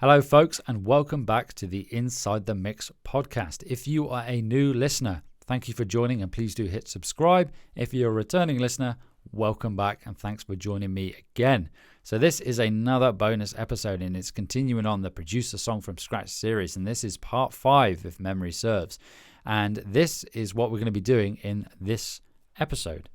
Hello, folks, and welcome back to the Inside the Mix podcast. If you are a new listener, thank you for joining, and please do hit subscribe. If you're a returning listener, welcome back, and thanks for joining me again. So this is another bonus episode, and it's continuing on the Produce a Song from Scratch series, and this is part 5, if memory serves. And this is what we're going to be doing in this episode.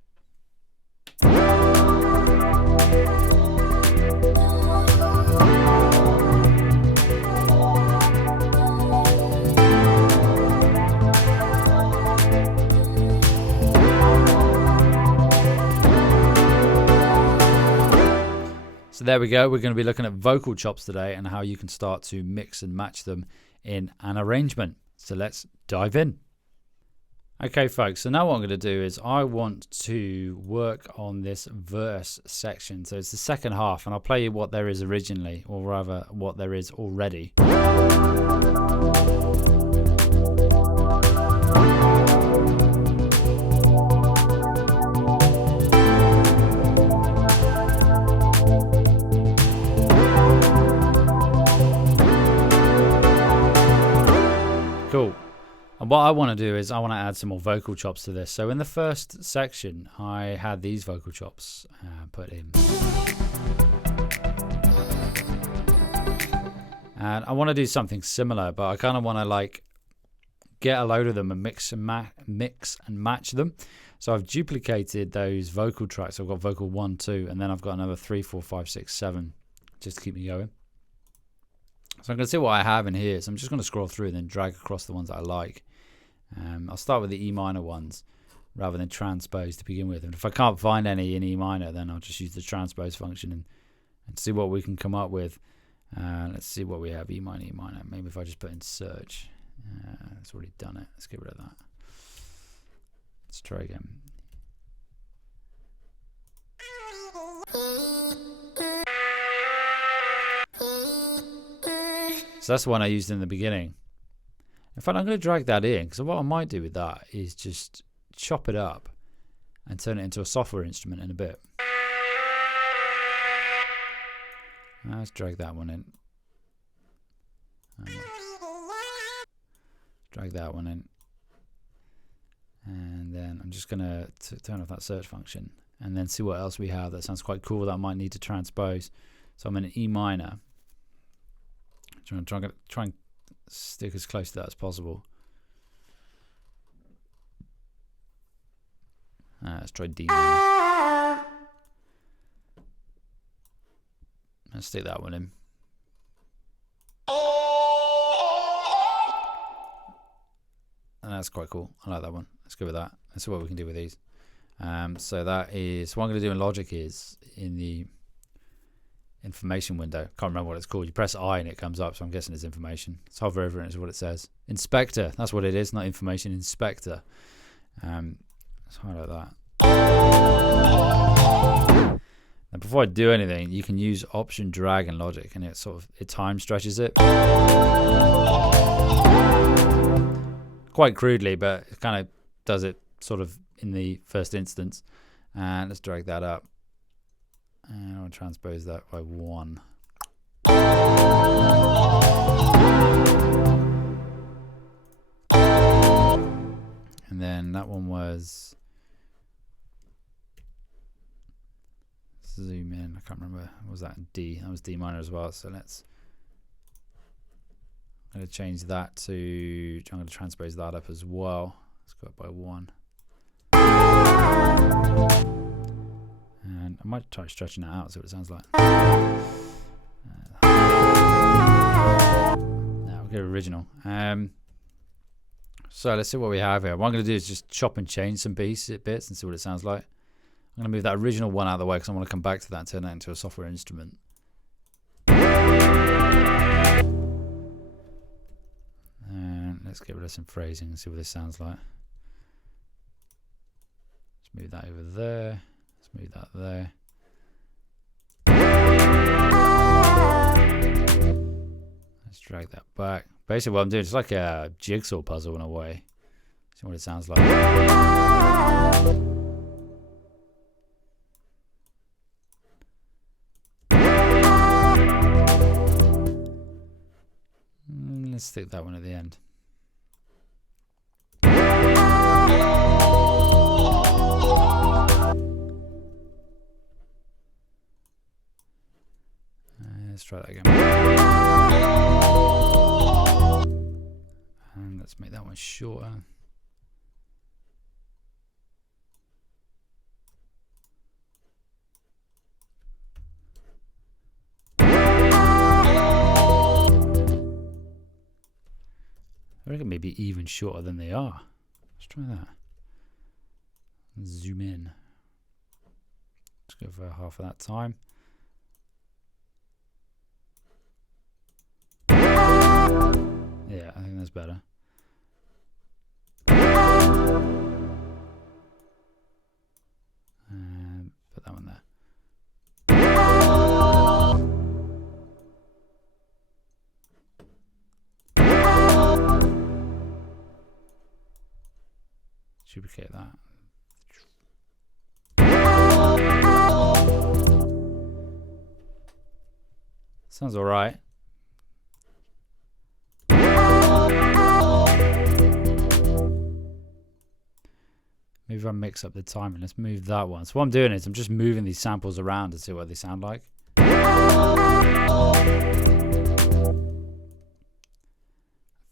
So there we go. We're going to be looking at vocal chops today and how you can start to mix and match them in an arrangement. So let's dive in. Okay, folks. So now what I'm going to do is I want to work on this verse section. So it's the second half, and I'll play you what there is originally, or rather what there is already. Cool. And what I want to do is I want to add some more vocal chops to this. So in the first section, I had these vocal chops put in. And I want to do something similar, but I kind of want to get a load of them and mix and match them. So I've duplicated those vocal tracks. I've got vocal 1, 2, and then I've got another 3, 4, 5, 6, 7 just to keep me going. So I'm going to see what I have in here. So I'm just going to scroll through and then drag across the ones that I like. I'll start with the E minor ones rather than transpose to begin with. And if I can't find any in E minor, then I'll just use the transpose function and see what we can come up with. Let's see what we have. E minor, E minor. Maybe if I just put in search. It's already done it. Let's get rid of that. Let's try again. So that's the one I used in the beginning. In fact, I'm going to drag that in, because what I might do with that is just chop it up and turn it into a software instrument in a bit. Let's drag that one in. Drag that one in. And then I'm just going to turn off that search function and then see what else we have that sounds quite cool that I might need to transpose. So I'm in an E minor. Try and stick as close to that as possible. Let's try D minor. Let's stick that one in. And that's quite cool. I like that one. Let's go with that. Let's see what we can do with these. So that is what I'm going to do in Logic is in the information window. Can't remember what it's called. You press I and it comes up, so I'm guessing it's information. Let's hover over it, is what it says. Inspector, that's what it is, not information. Inspector. Let's highlight that. Now before I do anything, you can use Option Drag in Logic, and it time stretches it. Quite crudely, but it kind of does it sort of in the first instance. And let's drag that up. And I'll transpose that by 1. And then that one was zoom in. I can't remember. What was that? D. That was D minor as well. So I'm going to change that to. I'm going to transpose that up as well. Let's go up by 1. And I might try stretching that out, see what it sounds like. Now we'll get original. So let's see what we have here. What I'm going to do is just chop and change some bits and see what it sounds like. I'm going to move that original one out of the way because I want to come back to that and turn that into a software instrument. And let's get rid of some phrasing and see what this sounds like. Let's move that over there. Move that there. Let's drag that back. Basically what I'm doing is like a jigsaw puzzle in a way. See what it sounds like. let's stick that one at the end. Let's try that again. And let's make that one shorter. I reckon maybe even shorter than they are. Let's try that. Zoom in. Let's go for half of that time. Yeah, I think that's better. And put that one there. Duplicate that. Sounds all right. Maybe if I mix up the timing, let's move that one. So what I'm doing is I'm just moving these samples around to see what they sound like. I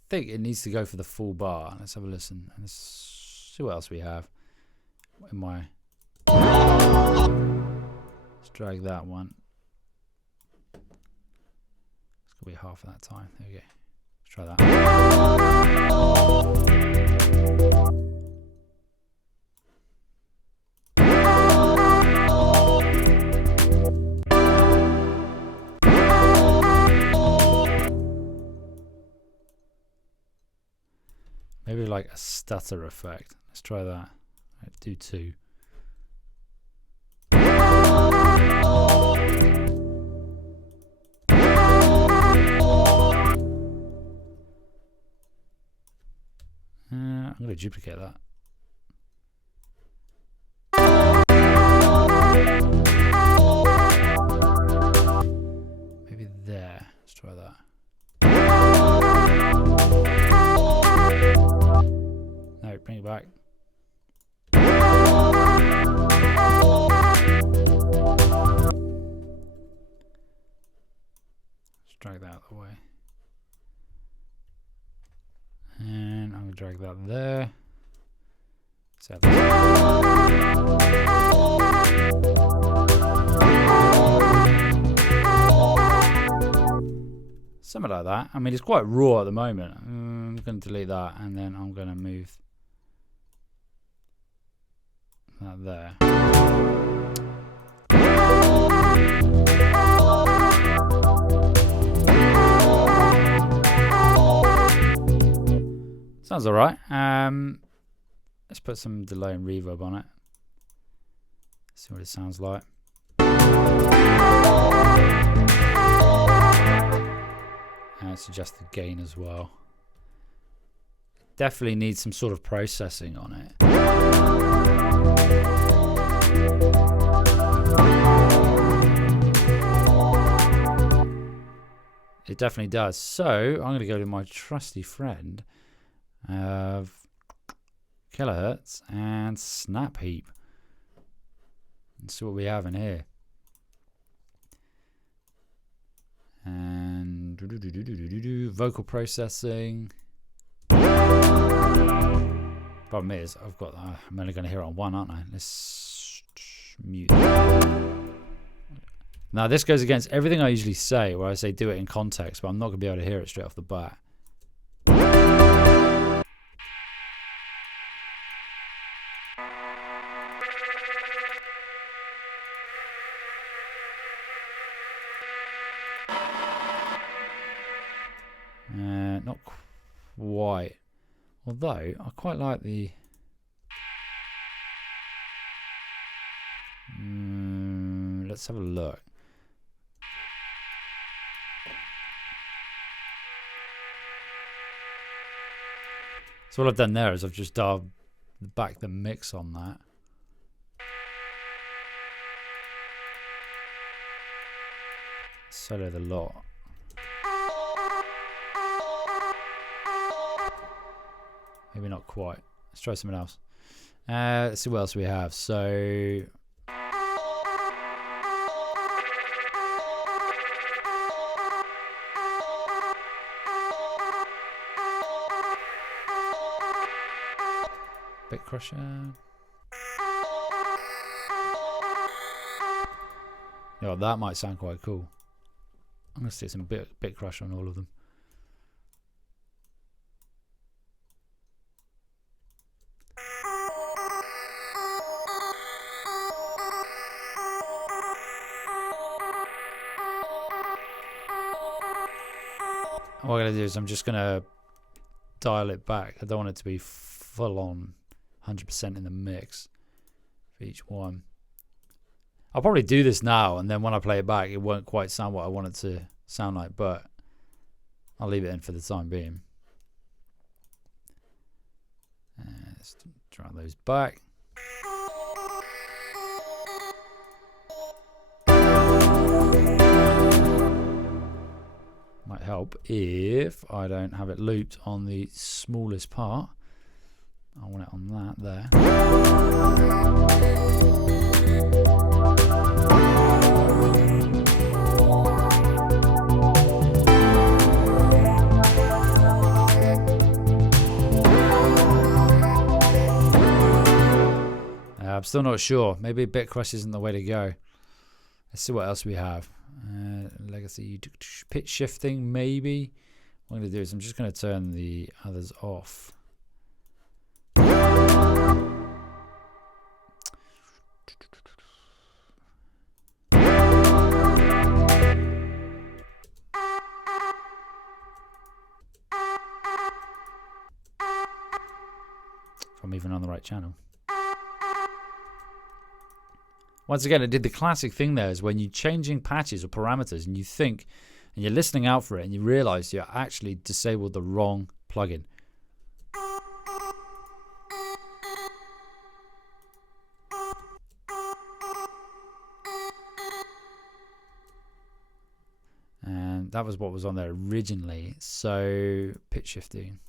think it needs to go for the full bar. Let's have a listen. Let's see what else we have. In my, let's drag that one. It's gonna be half of that time. There we go. Let's try that. Maybe like a stutter effect. Let's try that. Right, do 2. I'm going to duplicate that. Maybe there. Let's try that. No, bring it back. Let's drag that out of the way. And I'm going to drag that there. Something like that. I mean, it's quite raw at the moment. I'm going to delete that, and then I'm going to move that there. Sounds all right. Let's put some delay and reverb on it. See what it sounds like. And let's adjust the gain as well. Definitely needs some sort of processing on it. It definitely does. So I'm going to go to my trusty friend of kilohertz and snap heap and see what we have in here. And vocal processing. Problem is, I've got I'm only going to hear it on one, aren't I? Let's mute that. Now this goes against everything I usually say, where I say do it in context, but I'm not going to be able to hear it straight off the bat. Not quite. Although I quite like the let's have a look. So what I've done there is I've just dialed back the mix on that. Solo the lot. quite. Let's try something else. Let's see what else we have. So Bit Crusher. Yeah, that might sound quite cool. I'm gonna stick some bit Crusher on all of them. What I'm going to do is I'm just going to dial it back. I don't want it to be full on 100% in the mix for each one. I'll probably do this now, and then when I play it back, it won't quite sound what I want it to sound like, but I'll leave it in for the time being. Let's draw those back. Might help if I don't have it looped on the smallest part. I want it on that there. I'm still not sure. Maybe Bit Crush isn't the way to go. Let's see what else we have. Legacy pitch shifting, maybe. What I'm going to do is I'm just going to turn the others off. If I'm even on the right channel. Once again, it did the classic thing there, is when you're changing patches or parameters and you think, and you're listening out for it, and you realize you actually disabled the wrong plugin. And that was what was on there originally. So, pitch shifting.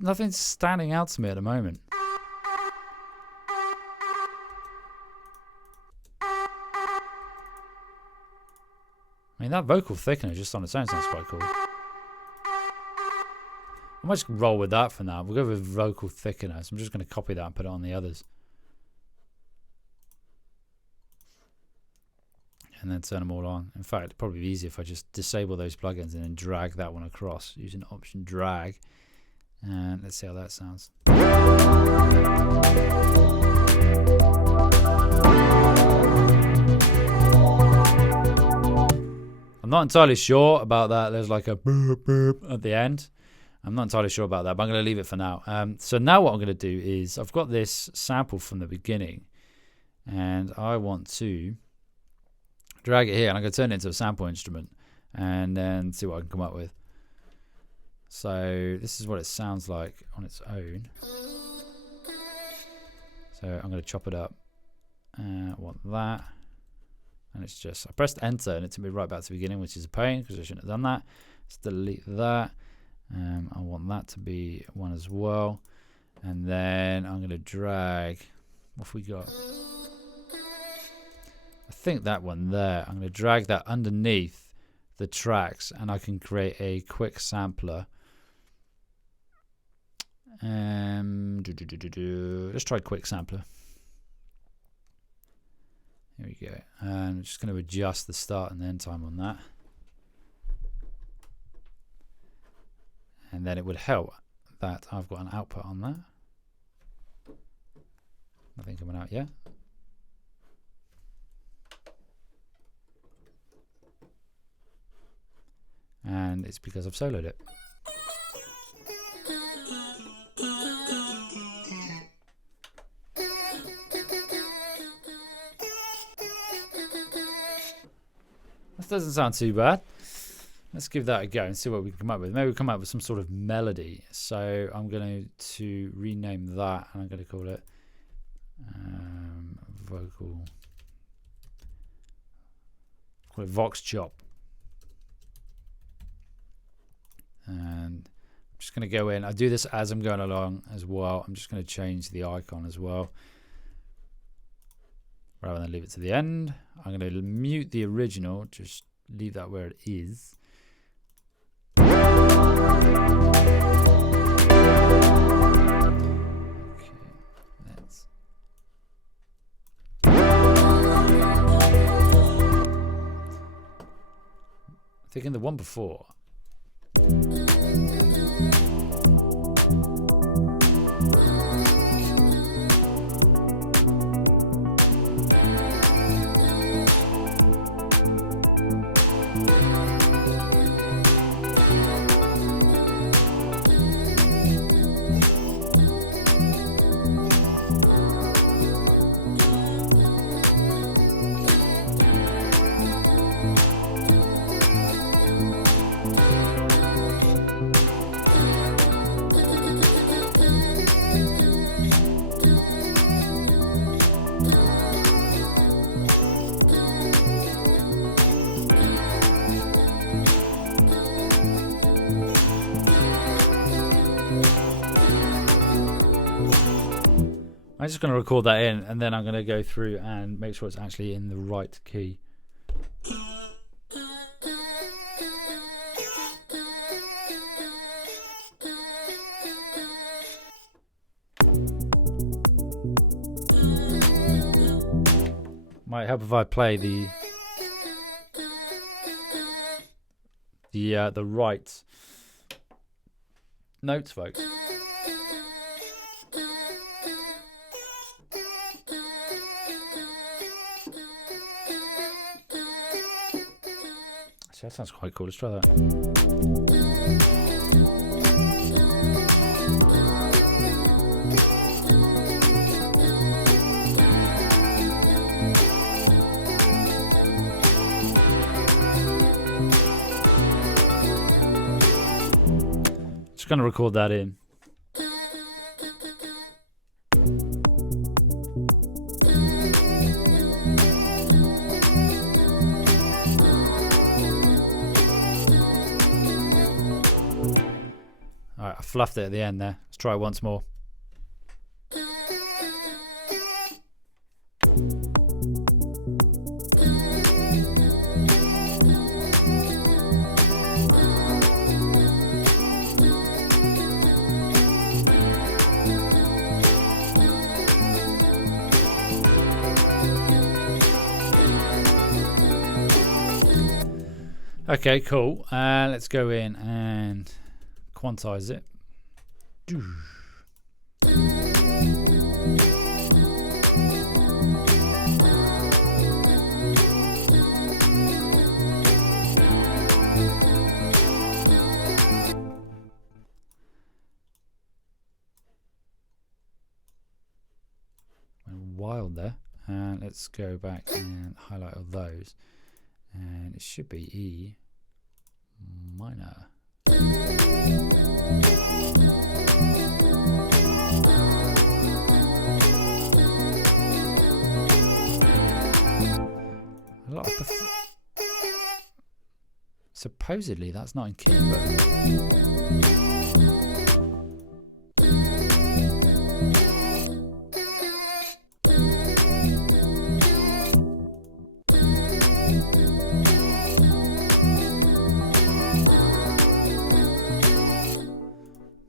Nothing's standing out to me at the moment. I mean, that vocal thickener just on its own sounds quite cool. I might just roll with that for now. We'll go with vocal thickener. So I'm just going to copy that and put it on the others. And then turn them all on. In fact, it'd probably be easier if I just disable those plugins and then drag that one across using Option Drag. And let's see how that sounds. I'm not entirely sure about that. There's like a boop boop at the end. I'm not entirely sure about that, but I'm going to leave it for now. So now what I'm going to do is I've got this sample from the beginning, and I want to drag it here, and I'm going to turn it into a sample instrument and then see what I can come up with. So this is what it sounds like on its own. So I'm going to chop it up. I want that. And it's just, I pressed enter and it took me right back to the beginning, which is a pain because I shouldn't have done that. Let's delete that. I want that to be one as well. And then I'm going to drag, what have we got? I think that one there. I'm going to drag that underneath the tracks and I can create a quick sampler. Let's try quick sampler. Here we go. And I'm just going to adjust the start and end time on that. And then it would help that I've got an output on that. Nothing coming out yet. And it's because I've soloed it. That doesn't sound too bad. Let's give that a go and see what we can come up with. Maybe we'll come up with some sort of melody. So I'm going to rename that, and I'm going to call it vocal. Call it Vox Chop. And I'm just going to go in. I do this as I'm going along as well. I'm just going to change the icon as well. Rather than leave it to the end, I'm going to mute the original. Just leave that where it is. Thinking the one before. I'm just going to record that in, and then I'm going to go through and make sure it's actually in the right key. Might help if I play the right notes, folks. That sounds quite cool. Let's try that. Just going to record that in. Alright, I fluffed it at the end there. Let's try it once more. Okay, cool. Let's go in and quantize it. Went wild there. And let's go back and highlight all those. And it should be E minor. A lot of supposedly that's not in key, but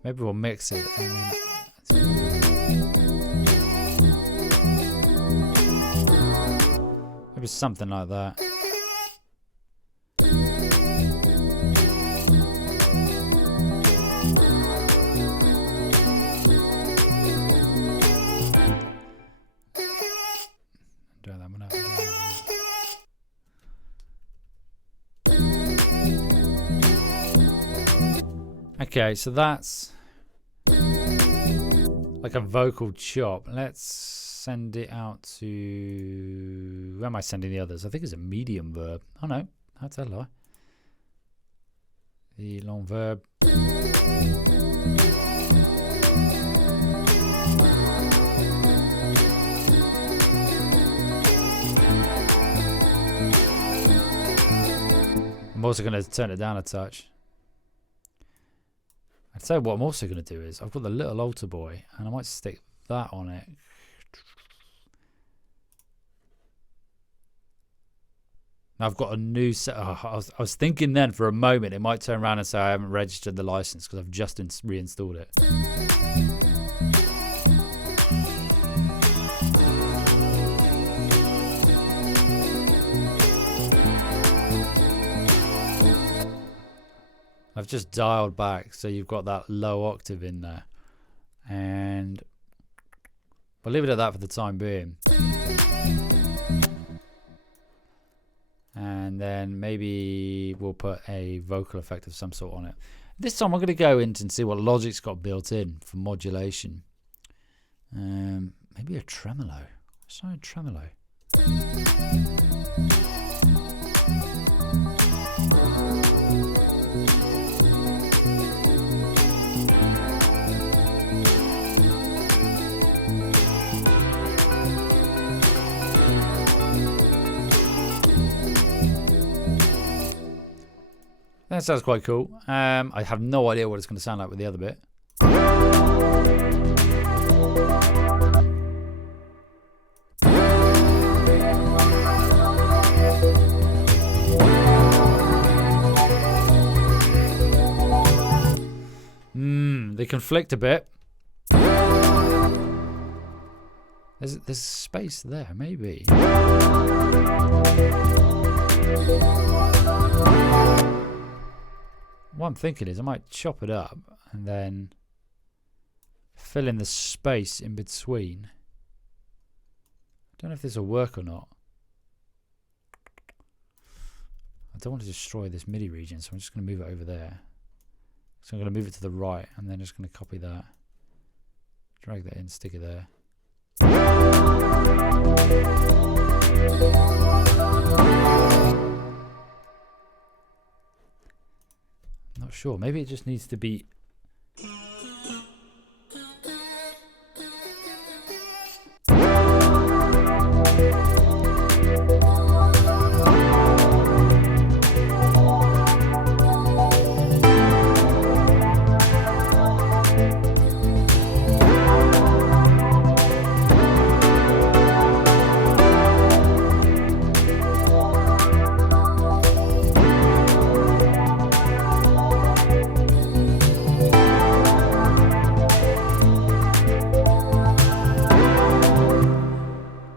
maybe we'll mix it and maybe something like that. Dry that one up. Okay, so that's like a vocal chop. Let's send it out to... Where am I sending the others? I think it's a medium verb. Oh no, That's a lie. The long verb. I'm also going to turn it down a touch. I'd say what I'm also going to do is I've got the little altar boy and I might stick that on it. Now I've got a new set. I was thinking then for a moment it might turn around and say I haven't registered the license because I've just reinstalled it. I've just dialed back so you've got that low octave in there, and we'll leave it at that for the time being. And then maybe we'll put a vocal effect of some sort on it. This time I'm going to go into and see what Logic's got built in for modulation. Maybe a tremolo. Let's try a tremolo. That sounds quite cool. I have no idea what it's going to sound like with the other bit. They conflict a bit. There's space there, maybe. What I'm thinking is I might chop it up and then fill in the space in between. I don't know if this will work or not. I don't want to destroy this MIDI region, so I'm just going to move it over there. So I'm going to move it to the right and then just going to copy that. Drag that in, stick it there. Not sure. Maybe it just needs to be.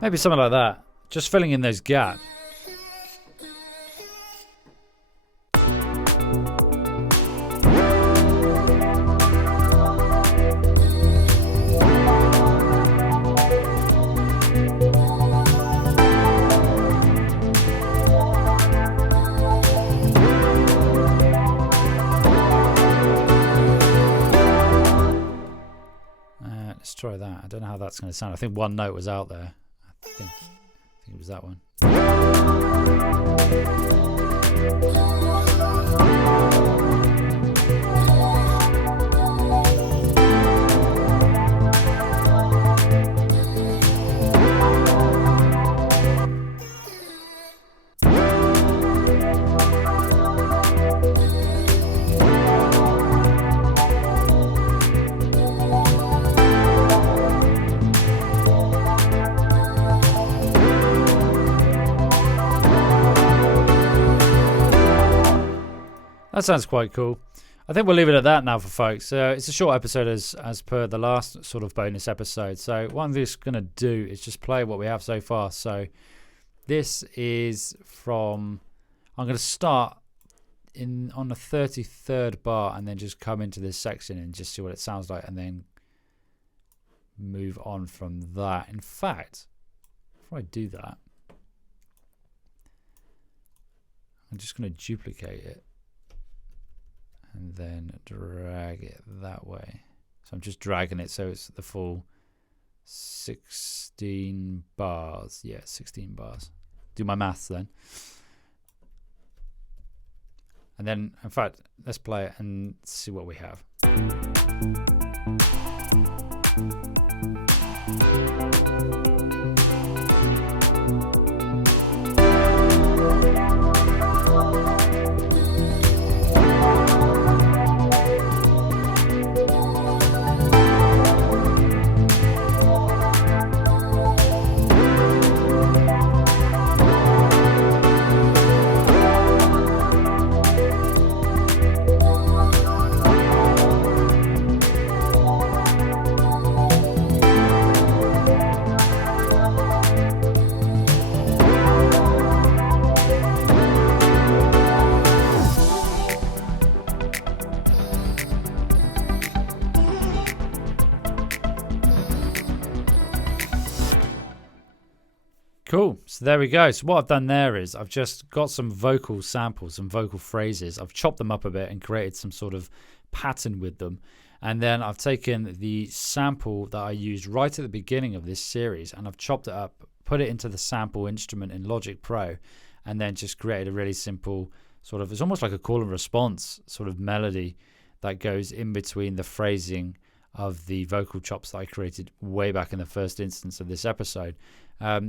Maybe something like that. Just filling in those gaps. Let's try that. I don't know how that's going to sound. I think one note was out there. I think it was that one. That sounds quite cool. I think we'll leave it at that now for folks. It's a short episode as per the last sort of bonus episode. So what I'm just going to do is just play what we have so far. So this is from, I'm going to start on the 33rd bar and then just come into this section and just see what it sounds like and then move on from that. In fact, before I do that, I'm just going to duplicate it and then drag it that way. So I'm just dragging it so it's the full 16 bars. Yeah, 16 bars. Do my maths then. And then, in fact, let's play it and see what we have. Cool. So there we go. So what I've done there is I've just got some vocal samples, some vocal phrases. I've chopped them up a bit and created some sort of pattern with them. And then I've taken the sample that I used right at the beginning of this series and I've chopped it up, put it into the sample instrument in Logic Pro, and then just created a really simple sort of, it's almost like a call and response sort of melody that goes in between the phrasing of the vocal chops that I created way back in the first instance of this episode.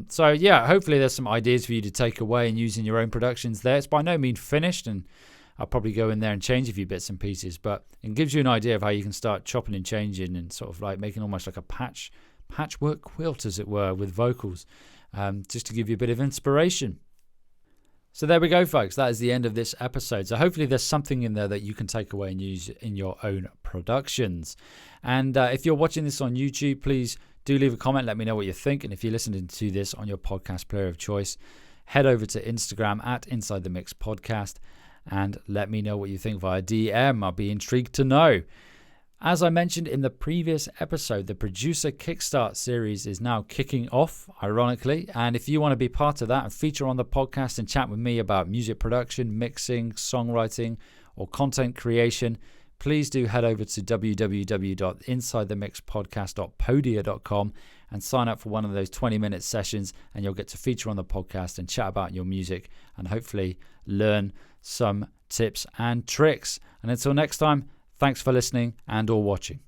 So yeah, hopefully there's some ideas for you to take away and use in your own productions there. It's by no means finished, and I'll probably go in there and change a few bits and pieces, but it gives you an idea of how you can start chopping and changing and sort of like making almost like a patchwork quilt, as it were, with vocals, just to give you a bit of inspiration. So there we go, folks. That is the end of this episode. So hopefully there's something in there that you can take away and use in your own productions. And if you're watching this on YouTube, please do leave a comment. Let me know what you think. And if you're listening to this on your podcast player of choice, head over to Instagram at Inside the Mix Podcast and let me know what you think via DM. I'll be intrigued to know. As I mentioned in the previous episode, the Producer Kickstart series is now kicking off, ironically. And if you want to be part of that and feature on the podcast and chat with me about music production, mixing, songwriting, or content creation, please do head over to www.insidethemixpodcast.podia.com and sign up for one of those 20-minute sessions, and you'll get to feature on the podcast and chat about your music and hopefully learn some tips and tricks. And until next time, thanks for listening and or watching.